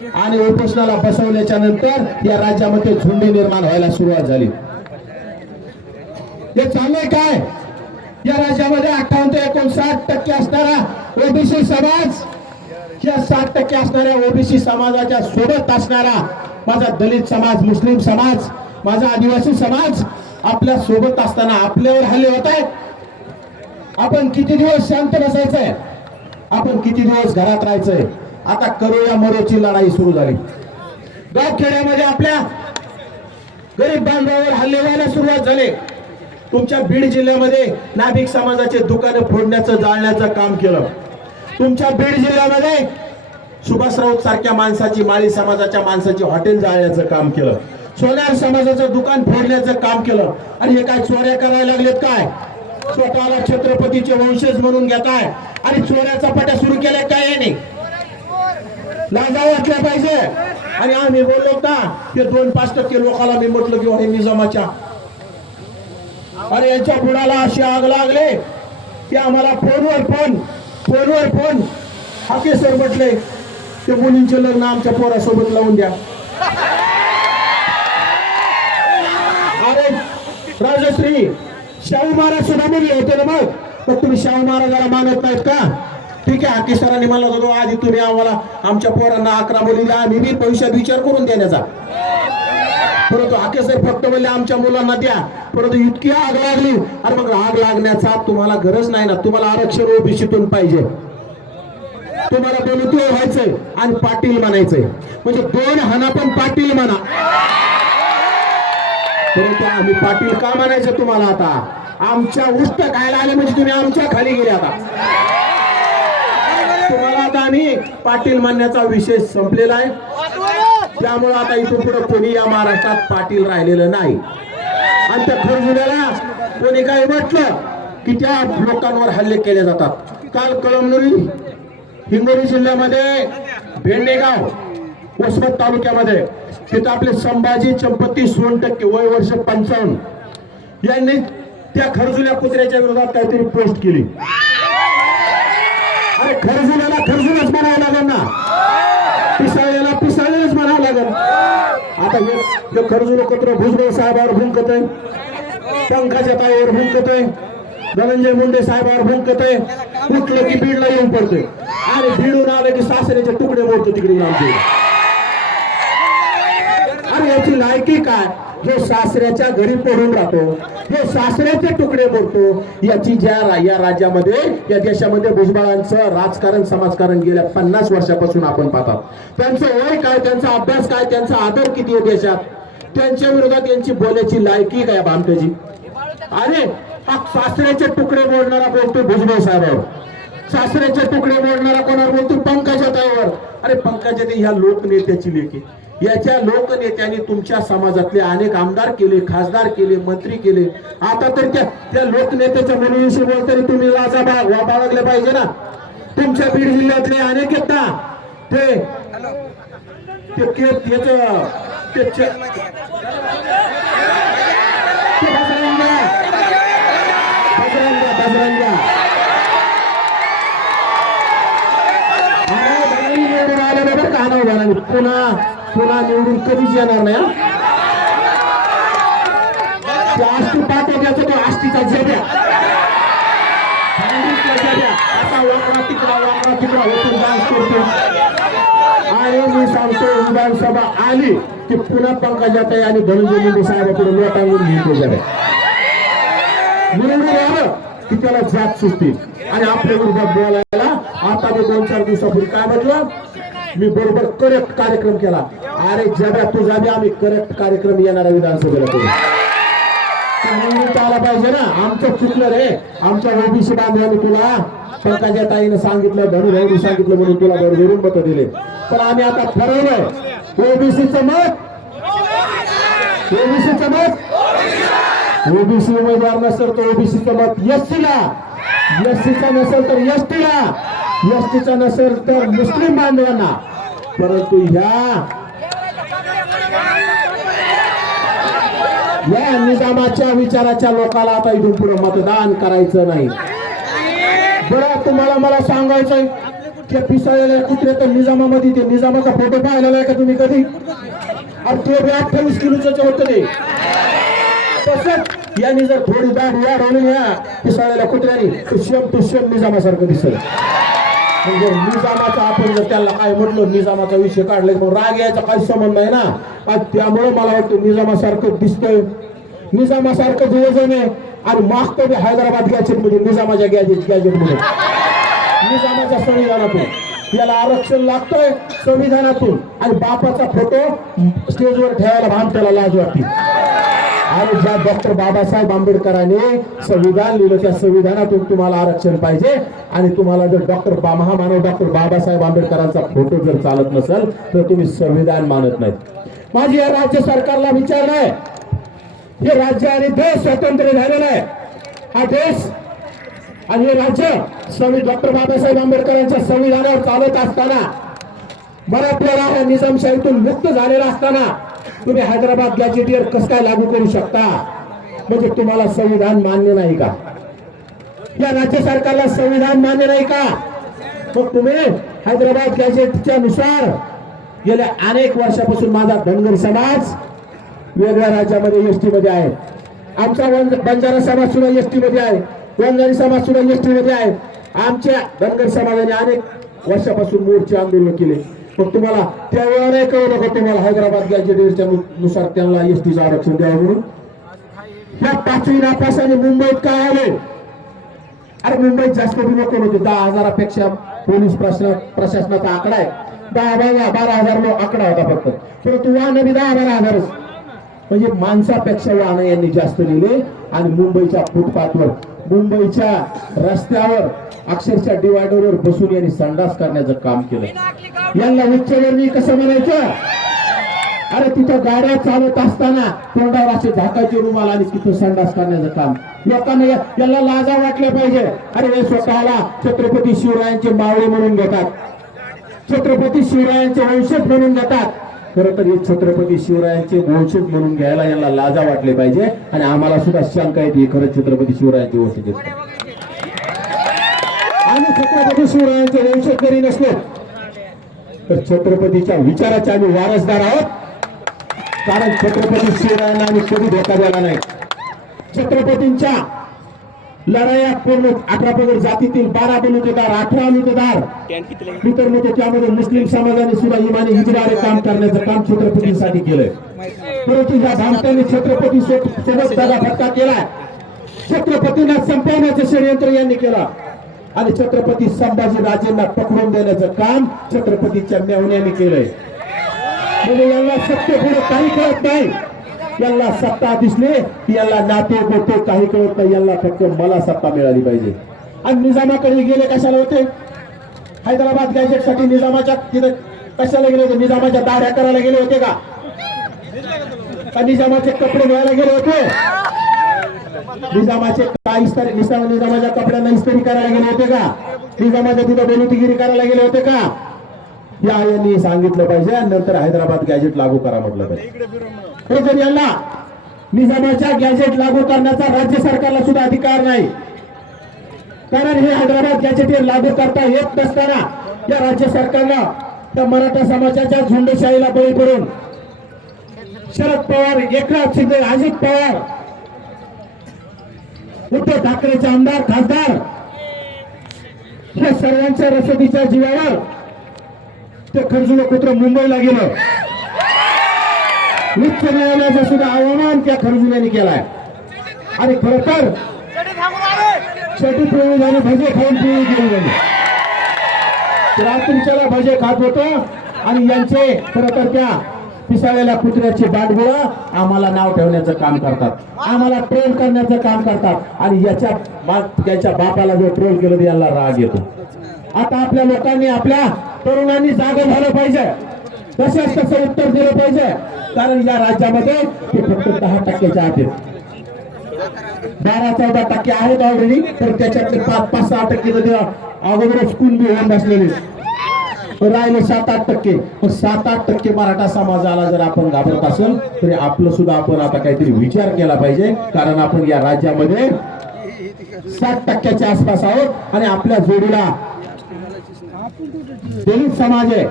आणि उपोषणाला बसवल्याच्या नंतर या राज्यामध्ये झुंडी निर्माण व्हायला सुरुवात झाली. हे चाललंय काय? या राज्यामध्ये अठ्ठावन्न ते एकोणसाठ टक्के असणारा ओबीसी समाज या साठ टक्के असणाऱ्या ओबीसी समाजाच्या सोबत असणारा माझा दलित समाज मुस्लिम समाज माझा आदिवासी समाज आपल्यासोबत असताना आपल्यावर हल्ले होत आहेत. आपण किती दिवस शांत बसायचंय? आपण किती दिवस घरात राहायचंय? आता करूया मरोची लढाई सुरू झाली. गावखेड्यामध्ये आपल्या गरीब बांधवावर हल्ले व्हायला सुरुवात झाली. तुमच्या बीड जिल्ह्यामध्ये नाभिक समाजाचे दुकानं फोडण्याचं जाळण्याचं काम केलं. तुमच्या बीड जिल्ह्यामध्ये सुभाष राऊत सारख्या माणसाची माळी समाजाच्या माणसाची हॉटेल जाळण्याचं काम केलं. सोनार समाजाचं दुकान फोडण्याचं काम केलं. आणि हे काय चोऱ्या करायला लागलेत काय? स्वतःला छत्रपतीचे वंशज म्हणून घेताय. आणि चोऱ्याचा पट्या सुरू केल्या काय नाही लाजा वाटल्या पाहिजे. आणि आम्ही बोललो ना ते दोन पाच टक्के लोकांना मी म्हटलं की हे निजामाच्या. अरे यांच्या बुडाला अशी आग लागले की आम्हाला फोनवर फोन फोनवर फोन. हाके सर म्हटले ते मुलींचे लग्न आमच्या पोरासोबत लावून द्या. अरे राजश्री शाहू महाराज सुद्धा म्हणले होते ना मग तर तुम्ही शाहू महाराजाला मानत नाहीत का? ठीक आहे हाके सरांनी म्हणला होतो आधी तुम्ही आम्हाला आमच्या पोरांना अकरा मुलीला आम्ही बी भविष्यात विचार करून देण्याचा. परंतु हाके सर फक्त म्हणले आमच्या मुलांना द्या परंतु इतकी आग लागली. अरे मग आग लागण्याचा तुम्हाला गरज नाही ना. तुम्हाला आरक्षण ओबीसीतून पाहिजे. तुम्हाला बोलतो व्हायचंय आणि पाटील म्हणायचंय. म्हणजे दोन हाना पण पाटील म्हणा. परंतु आम्ही पाटील का म्हणायचं तुम्हाला आता? आमच्या उष्ट खायला आले म्हणजे तुम्ही आमच्या खाली गेले आता. आता आम्ही पाटील म्हणण्याचा विषय संपलेला आहे. त्यामुळे आता इथून पुढे कोणी या महाराष्ट्रात पाटील राहिलेलं नाही. आणि त्या खरजुल्याला कोणी काय म्हटलं की त्या लोकांवर हल्ले केले जातात. काल कळमनुरी हिंगोली जिल्ह्यामध्ये भेंडेगाव वसमत तालुक्यामध्ये तिथं आपले संभाजी चंपती सोन टक्के वय वर्ष पंचावन्न यांनी त्या खरजुल्या कुत्र्याच्या विरोधात काहीतरी पोस्ट केली. अरे खरजुल्या आता हे हे खरजुल कुत्र भुजबळ साहेबावर भुंकत आहे पंखाच्या पायावर भुंकत आहे धनंजय मुंडे साहेबावर भुंकत आहे उठलं की बीडला येऊन पडतोय. आणि भिडून आलं की सासऱ्याचे तुकडे मोडतो तिकडे आमचे अरे याची लायकी काय? जो सासऱ्याच्या घरी पडून राहतो जो सासऱ्याचे तुकडे बोलतो याची ज्या या राज्यामध्ये या देशामध्ये भुजबळांचं राजकारण समाजकारण गेल्या पन्नास वर्षापासून आपण पाहतात त्यांचं वय काय त्यांचा अभ्यास काय त्यांचा आदर किती आहे देशात? त्यांच्या विरोधात यांची बोलायची लायकी काय भामटेजी? अरे हा सासऱ्याचे तुकडे बोलणारा बोलतो भुजबळ साहेबावर. सासऱ्याचे तुकडे बोलणारा कोणावर बोलतो पंकजातावर अरे पंकजाते ह्या लोकनेत्याची लेखी याच्या लोकनेत्यांनी तुमच्या समाजातले अनेक आमदार केले खासदार केले मंत्री केले. आता तर त्या त्या लोकनेत्याच्या मुलीविषयी बोलताना तुम्ही लाजा बा वा- बाळगले पाहिजे ना. तुमच्या बीड जिल्ह्यातले अनेक आहेत ना. ते पुन्हा. पुन्हा निवडून कधीच येणार नाही हं? ते आष्टी पाठवण्याचा तो आष्टीचा जब्या. असा वाकडा तिकडा वाकडा तिकडा होतो डान्स करतो. आणि मी सांगतो विधानसभा आली की पुन्हा पंकजाताई आणि धनंजय मुंडे साहेबाकडे लोटांगून घेतो जरा निवडून आलं की त्याला जात सुचते आणि आपल्या विरोधात बोलायला आता मी दोन चार दिवसापूर्वी काय म्हटलं? मी बरोबर करेक्ट कार्यक्रम केला. अरे जब्या तुझा बी आम्ही करेक्ट कार्यक्रम येणाऱ्या विधानसभेला करू. आला पाहिजे ना आमचं चुकलं रे. आमच्या ओबीसी बांधवांनी तुला पंकजा ताईनं सांगितलं धनु भाऊनी सांगितलं म्हणून तुला भरभरून मत दिले. पण आम्ही आता ठरवलं ओबीसीचं मत. ओबीसीचं मत. ओबीसी उमेदवार नसेल तर ओबीसीचं मत एसटीला एसटीचा नसेल तर एसटीला एसटीचा नसेल तर मुस्लिम बांधवांना. परंतु ह्या या निजामाच्या विचाराच्या लोकाला आता इथून पुढे मतदान करायचं नाही. बरं तुम्हाला मला सांगायचंय त्या पिसाळलेल्या कुत्रे तर निजामामध्ये ते निजामाचा फोटो पाहिलेला आहे का तुम्ही कधी? अरे तो बी अठ्ठावीस किलोचं होतं ते. तसंच यांनी जर थोडी दाढ वाढवली या पिसाळलेल्या कुत्र्यानी तर शेम निजामासारखं दिसत म्हणजे निजामाचा आपण जर त्याला काय म्हटलं? निजामाचा विषय काढला मग राग यायचा काही संबंध नाही ना? त्यामुळे मला वाटतं निजामासारखं दिसतंय. निजामासारखं दिवजन आहे. आणि मागतो बी हैदराबाद गॅजेटमध्ये निजामाच्या गॅजेट गॅजेटमध्ये. निजामाच्या संविधानातून. याला आरक्षण लागतोय संविधानातून. आणि बापाचा फोटो स्टेजवर ठेवायला भान त्याला लाज वाटते आणि ज्या डॉक्टर बाबासाहेब आंबेडकरांनी संविधान लिहिलं त्या संविधानातून तुम्हाला आरक्षण पाहिजे. आणि तुम्हाला जर डॉक्टर बा महामानव डॉक्टर बाबासाहेब आंबेडकरांचा फोटो जर चालत नसेल तर तुम्ही संविधान मानत नाहीत. माझी या राज्य सरकारला विचार आहे हे राज्य आणि देश स्वतंत्र झालेला आहे. हा देश आणि हे राज्य डॉक्टर बाबासाहेब आंबेडकरांच्या संविधानावर चालत असताना मराठवाडा हा निजामशाहीतून मुक्त झालेला असताना तुम्ही हैदराबाद गॅजेटियर कसं काय लागू करू शकता? म्हणजे तुम्हाला संविधान मान्य नाही का? या राज्य सरकारला संविधान मान्य नाही का? मग तुम्ही हैदराबाद गॅजेटच्या नुसार गेल्या अनेक वर्षापासून माझा धनगर समाज वेगळ्या राज्यामध्ये एसटी मध्ये आहे. आमचा वन- बंजारा समाज सुद्धा एसटी मध्ये आहे. वंजारी समाज सुद्धा एसटी मध्ये आहे. आमच्या धनगर समाजाने अनेक वर्षापासून मोर्चे आंदोलन केले. पण तुम्हाला. त्यावेळेला नाही कळलं का तुम्हाला हैदराबाद गॅजेटच्या नुसार त्यांना एस टीचं आरक्षण द्यावं म्हणून. या पाचवी नापासाने मुंबईत काय आले? अरे मुंबईत जास्त गुन्हे कोण होते? दहा हजारापेक्षा पोलीस प्रशासनाचा आकडा आहे. दहा बारा बारा हजार लोक आकडा होता फक्त. परंतु वाहन बी दहा बारा हजारच. म्हणजे माणसापेक्षा वाहन यांनी जास्त लिहिले आणि मुंबईच्या फुटपाथवर मुंबईच्या रस्त्यावर अक्षरशः डिवायडरवर बसून यांनी संडास करण्याचं काम केलं. यांना उच्चवर्णीय कसं म्हणायचं? अरे तिथं गाड्या चालत असताना तोंडावर असे झाकाचे रुमाल आणि तिथं संडास करण्याचं काम. लोकांना याला लाजा वाटल्या पाहिजे. अरे हे स्वतःला छत्रपती शिवरायांचे मावळे म्हणून घेतात. छत्रपती शिवरायांचे वंशज म्हणून घेतात. खरं तर हे छत्रपती शिवरायांचे वंशज म्हणून घ्यायला यांना लाजा वाटले पाहिजे आणि आम्हाला सुद्धा शंका येते हे खरं छत्रपती शिवरायांचे वंशज आम्ही छत्रपती शिवरायांचे वंशज जरी नसलो तर छत्रपतीच्या विचाराचे आम्ही वारसदार आहोत. कारण छत्रपती शिवरायांना आम्ही कधी धोका दिला नाही. छत्रपतींच्या लढाया पूर्ण अठरा पगड जातीतील बारा बलुतेदार अठरा अनुतेदार मित्रांनो त्यामध्ये मुस्लिम समाजाने सुद्धा इमानी हिजवारे काम करण्याचं काम छत्रपतीसाठी केलंय. परंतु या भामट्याने छत्रपती सोबत त्याला फटका केला छत्रपतींना संपवण्याचं षडयंत्र यांनी केलं. आणि छत्रपती संभाजी राजेंना पकडून देण्याचं काम छत्रपतीच्या मेवण्याने केलंय. म्हणजे यांना सत्य पुढे काही कळत नाही. यांना सत्ता दिसली की यांना नाते गोते काही कळत नाही यांना फक्त मला सत्ता मिळाली पाहिजे. आणि निजामाकडे गेले कशाला होते? हैदराबाद गॅजेटसाठी निजामाच्या तिथे कशाला गेले होते? निजामाच्या दाऱ्या करायला गेले होते का? का निजामाचे कपडे घ्यायला गेले होते? निजामाचे काय इस्त्री निजाम निजामाच्या कपड्यांना इस्त्री करायला गेले होते का? निजामाच्या तिथं बेलुतीगिरी करायला गेले होते का? या यांनी सांगितलं पाहिजे आणि नंतर हैदराबाद गॅजेट लागू करा म्हटलं पाहिजे. जर यांना निजामाच्या गॅजेट लागू करण्याचा राज्य सरकारला सुद्धा अधिकार नाही. कारण हे हैदराबाद गॅजेट हे लागू करता येत नसताना या राज्य सरकारला त्या मराठा समाजाच्या झुंडशाहीला बळी पडून शरद पवार एकनाथ शिंदे अजित पवार उद्धव ठाकरेचे आमदार खासदार या सर्वांच्या रसदीच्या जीवावर ते खरजुलं कुत्र मुंबईला गेलं. उच्च न्यायालयाचा सुद्धा अवमान त्या खरजुल्याने केलाय. आणि खर तर शेवटी प्रेमी झाली भजे खाऊन पिवळी गेली झाली रात्रीच्याला भजे खात होतो आणि यांचे खर तर त्या पिसाळलेल्या कुत्र्याची बांडगुळं आम्हाला नाव ठेवण्याचं काम करतात. आम्हाला ट्रेन करण्याचं काम करतात. आणि याच्या बा- त्याच्या बापाला जो ट्रोल केलं याला राग येतो. आता आपल्या लोकांनी आपल्या तरुणांनी जागं झालं पाहिजे. तसंच तसं उत्तर दिलं पाहिजे. कारण या राज्यामध्ये ते फक्त दहा टक्क्याच्या आहेत बारा चौदा टक्के आहेत ऑलरेडी तर त्याच्यातले पाच पाच सहा टक्के तर अगोदरच कुणबी होऊन बसलेले. राहिले सात आठ टक्के. मग सात आठ टक्के मराठा समाजाला जर आपण घाबरत असेल तरी आपलं सुद्धा आपण आता काहीतरी विचार केला पाहिजे. कारण आपण या राज्यामध्ये सात टक्क्याच्या आसपास आहोत आणि आपल्या जोडीला दलित समाज आहे.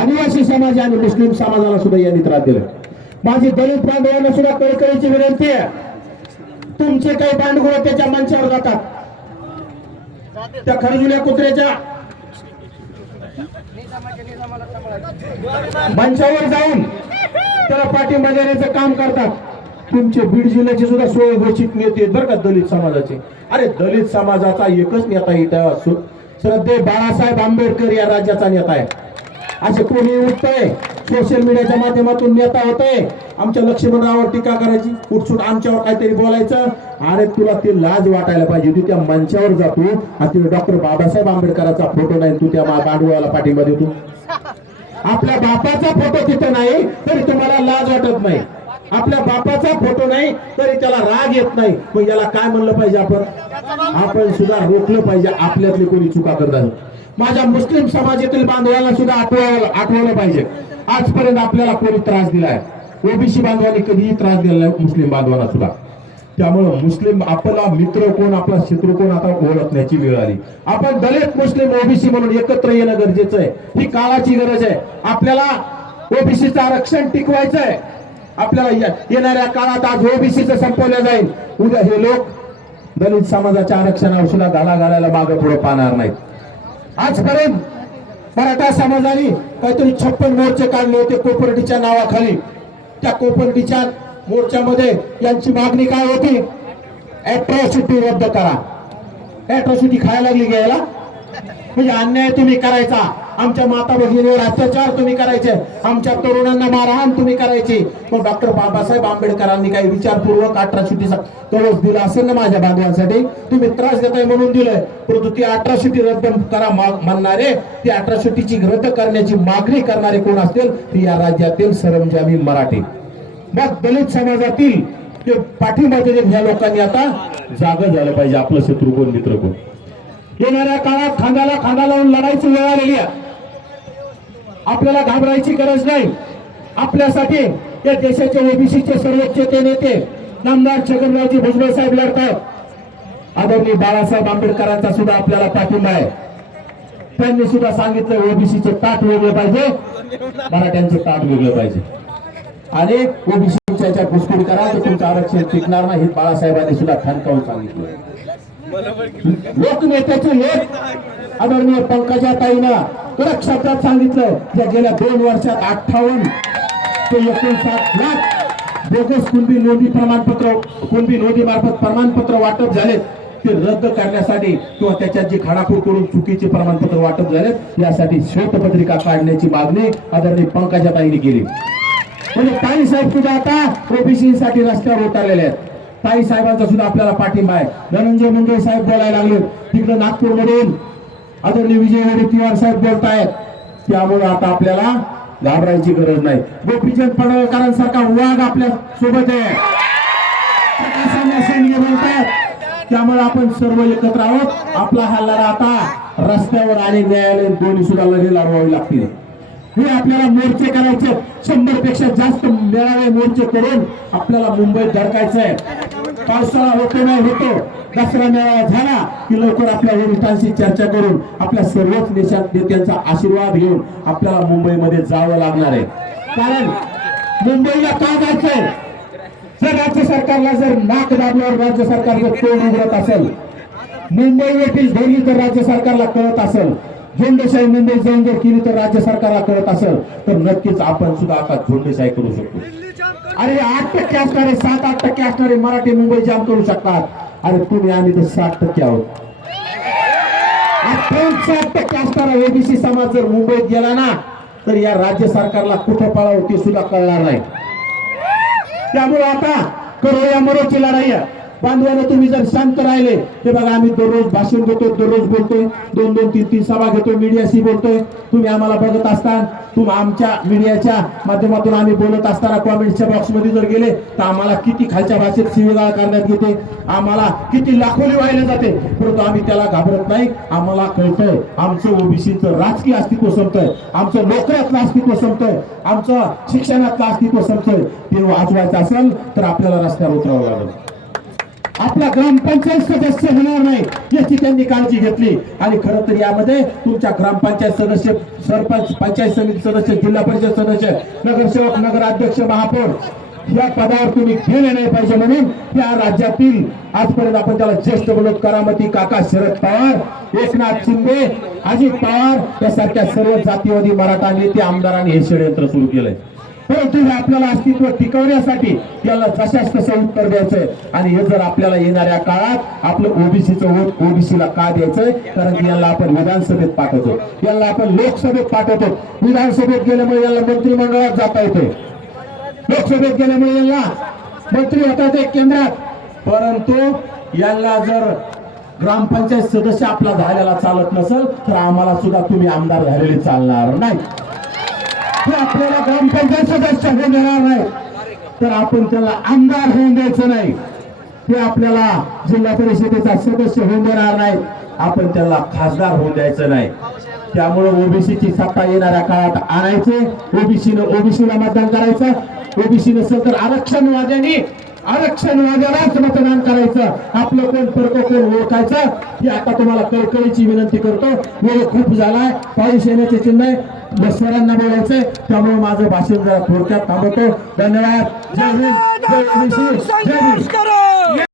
आदिवासी समाज आणि मुस्लिम समाजाला सुद्धा यांनी त्रास दिला. माझी दलित बांधवांना सुद्धा कळकळीची विनंती आहे. तुमचे काही बांडगुळ त्याच्या मंचावर जातात. त्या खरजुल्या कुत्र्याच्या मंचावर जाऊन त्याला पाठिंबा देण्याचं काम करतात. तुमचे बीड जिल्ह्याचे सुद्धा सोय घोषित नेते बर बरं का दलित समाजाचे. अरे दलित समाजाचा एकच नेता इथं श्रद्धे बाळासाहेब आंबेडकर या राज्याचा नेता आहे. असे कोणी उठतंय? सोशल मीडियाच्या माध्यमातून नेता होतंय. आमच्या लक्ष्मणरावावर टीका करायची. उठसूट आमच्यावर काहीतरी बोलायचं. अरे तुला ते लाज वाटायला पाहिजे तू त्या मंचावर जातो आणि तिथे डॉक्टर बाबासाहेब आंबेडकरांचा फोटो नाही तू त्या मा- बांडवाला पाठिंबा देतो आपल्या बापाचा फोटो तिथं नाही तरी तुम्हाला लाज वाटत नाही. आपल्या बापाचा फोटो नाही तरी त्याला राग येत नाही. मग याला काय म्हणलं पाहिजे आपण? आपण सुद्धा रोखलं पाहिजे. आपल्यातले कोणी चुका नाही. माझ्या मुस्लिम समाजातील बांधवांना सुद्धा आठवायला आठवलं पाहिजे. आजपर्यंत आपल्याला कोणी त्रास दिलाय? ओबीसी बांधवांनी कधीही त्रास दिला नाही मुस्लिम बांधवांना सुद्धा. त्यामुळं मुस्लिम आपला मित्र कोण आपला शत्रू कोण आता ओळखण्याची वेळ आली. आपण दलित मुस्लिम ओबीसी म्हणून एकत्र येणं गरजेचं आहे. ही काळाची गरज आहे. आपल्याला ओबीसीचं आरक्षण टिकवायचं आहे आपल्याला येणाऱ्या काळात आज ओबीसीचं संपवलं जाईल. उद्या हे लोक दलित समाजाच्या आरक्षणावर सुद्धा घाला घालायला मागे पुढे पाहणार नाहीत. आजपर्यंत मराठा समाजाने काहीतरी छप्पन मोर्चे काढले होते कोपर्डीच्या नावाखाली. त्या कोपर्डीच्या मोर्चामध्ये यांची मागणी काय होती? अॅट्रॉसिटी रद्द करा. अॅट्रॉसिटी खायला लागली घ्यायला. म्हणजे अन्याय तुम्ही करायचा. आमच्या माता भगिनीवर अत्याचार तुम्ही करायचे. आमच्या तरुणांना मारहाण तुम्ही करायची. मग डॉक्टर बाबासाहेब आंबेडकरांनी काही विचारपूर्वक अठराशे कवच दिला असेल ना माझ्या बांधवांसाठी? तुम्ही त्रास देताय म्हणून दिलंय. परंतु ती अठराशे रद्द करा म्हणणारे ती अठराशिटीची रद्द करण्याची मागणी करणारे कोण असतील? ती या राज्यातील सरंजामी मराठी. मग दलित समाजातील ते पाठिंबा ह्या लोकांनी आता जाग झालं पाहिजे आपलं शत्रू कोण मित्र कोण? येणाऱ्या काळात खांद्याला खांदा लावून लढायची वेळ आलेली आहे. आपल्याला घाबरायची गरज नाही. आपल्यासाठी या देशाचे ओबीसीचे सर्वोच्च ते नेते नामदार छगनरावजी भुजबळ साहेब लढतात. आदरणीय बाळासाहेब आंबेडकरांचा सुद्धा आपल्याला पाठिंबा आहे. त्यांनी सुद्धा सांगितलं ओबीसीचे ताट वेगळे पाहिजे मराठ्यांचे ताट वेगळे पाहिजे. आणि ओबीसीच्या याच्यात घुसखोरी करा तर तुमचं आरक्षण टिकणार नाही हे बाळासाहेबांनी सुद्धा ठणकावून सांगितलं. लोकनेत्याचे लोक आदरणीय पंकजा ताईनं कडक शब्दात सांगितलं. ज्या गेल्या दोन वर्षात अठ्ठावन्न ते एकोणसाठ लाख बोगस कुणबी नोंदी प्रमाणपत्र कुणबी नोंदी मार्फत प्रमाणपत्र वाटप झाले ते रद्द करण्यासाठी किंवा त्याच्यात जी खाडाखोड करून चुकीचे प्रमाणपत्र वाटप झालेत यासाठी श्वेतपत्रिका काढण्याची मागणी आदरणीय पंकजा ताईने केली. म्हणजे ताई साहेब सुद्धा आता ओबीसीसाठी रस्त्यावर उतरलेले आहेत. ताई साहेबांचा सुद्धा आपल्याला पाठिंबा आहे. धनंजय मुंडे साहेब बोलायला लागले. तिकडे नागपूरमधून आदरणीय विजय वडेट्टीवार साहेब बोलतायत. त्यामुळे आता आपल्याला घाबरायची गरज नाही. गोपीचंद पडळकरांसारखा वाघ आपल्यासोबत आहे. बोलतायत. त्यामुळे आपण सर्व एकत्र आहोत. आपला हल्ला आता रस्त्यावर आणि न्यायालय दोन्ही सुद्धा लढे लढवावे लागतील. हे आपल्याला मोर्चे करायचे शंभरपेक्षा जास्त मेळावे मोर्चे करून आपल्याला मुंबईत धडकायचंय पावसाळा होतो नाही होतो दसरा मेळावा झाला की लवकर आपल्या वरिष्ठांशी चर्चा करून आपल्या सर्वच देशात नेत्यांचा आशीर्वाद घेऊन आपल्याला मुंबईमध्ये जावं लागणार आहे. कारण मुंबईला का जायचंय? जर राज्य सरकारला जर नाक दाबल्यावर राज्य सरकारचं तोंड उघडत असेल मुंबई येथील धोरणी जर राज्य सरकारला कळत असेल झोंडेशाही मुंबईत जाऊन जर केली तर राज्य सरकारला कळत असेल तर नक्कीच आपण सुद्धा आता झोंडेशाही करू शकतो. अरे आठ टक्के असणारे सात आठ टक्के असणारे मराठी मुंबई जाम करू शकतात. अरे तुम्ही आम्ही तर साठ टक्के आहोत. साठ टक्के असणारा ओबीसी समाज जर मुंबईत गेला ना तर या राज्य सरकारला कुठं पळावं ते सुद्धा कळणार नाही. त्यामुळे आता करो या मरोची लढाई. आहे. बांधवानं तुम्ही जर शांत राहिले ते बघा आम्ही दररोज भाषण घेतो दररोज बोलतोय. दोन दोन तीन तीन सभा घेतो मीडियाशी बोलतोय. तुम्ही आम्हाला बघत असता तुम्ही आमच्या मीडियाच्या माध्यमातून आम्ही बोलत असताना कॉमेंटच्या बॉक्समध्ये जर गेले तर आम्हाला किती खालच्या भाषेत शिवीगाळ करण्यात येते आम्हाला किती लाखोली वाहिले जाते. परंतु आम्ही त्याला घाबरत नाही. आम्हाला कळतंय आमचं ओबीसीचं राजकीय अस्तित्व संपतंय. आमचं नोकऱ्यातलं अस्तित्व संपतंय. आमचं शिक्षणातलं अस्तित्व संपतंय. ते वाचवायचं असेल तर आपल्याला रस्त्यावर उतरावं लागेल. आपला ग्रामपंचायत सदस्य होणार नाही याची त्यांनी काळजी घेतली. आणि खरं तर यामध्ये तुमच्या ग्रामपंचायत सदस्य सरपंच पंचायत समिती सदस्य जिल्हा परिषद सदस्य नगरसेवक नगराध्यक्ष महापौर या पदावर तुम्ही गेले नाही पाहिजे म्हणून या राज्यातील आजपर्यंत आपण त्याला ज्येष्ठ बोलत करामती काका शरद पवार एकनाथ शिंदे अजित पवार यासारख्या सर्व जातीवादी मराठा नेते आमदारांनी हे षडयंत्र सुरू केलंय. परंतु हे आपल्याला अस्तित्व टिकवण्यासाठी याला जशाच तसं उत्तर द्यायचंय. आणि हे जर आपल्याला येणाऱ्या काळात आपलं ओबीसीचं वोट ओबीसीला का द्यायचंय? कारण की याला आपण विधानसभेत पाठवतो. याला आपण लोकसभेत पाठवतो. विधानसभेत गेल्यामुळे याला मंत्रिमंडळात जाता येते. लोकसभेत गेल्यामुळे यांना मंत्री होतात केंद्रात. परंतु यांना जर ग्रामपंचायत सदस्य आपला झालेला चालत नसेल तर आम्हाला सुद्धा तुम्ही आमदार झालेले चालणार नाही. हे आपल्याला ग्रामपंचायत सदस्य होऊन देणार नाही तर आपण त्याला आमदार होऊन द्यायचं नाही. ते आपल्याला जिल्हा परिषदेचा सदस्य होऊन देणार नाही आपण त्याला खासदार होऊन द्यायचं नाही. त्यामुळे ओबीसीची सत्ता येणाऱ्या काळात आणायचे ओबीसीनं ओबीसीला मतदान करायचं ओबीसी नसेल तर आरक्षणवाद्यांनी आरक्षणवाद्यालाच मतदान करायचं. आपलं कोण फरक कोण ओळखायचं ही आता तुम्हाला कळकळीची विनंती करतो. वेळ खूप झालाय पाऊस येण्याचे चिन्ह आहे. सरांना बोलायचंय. त्यामुळे माझं भाषण जरा थोडक्यात थांबवतो. धन्यवाद. जय हिंद. जय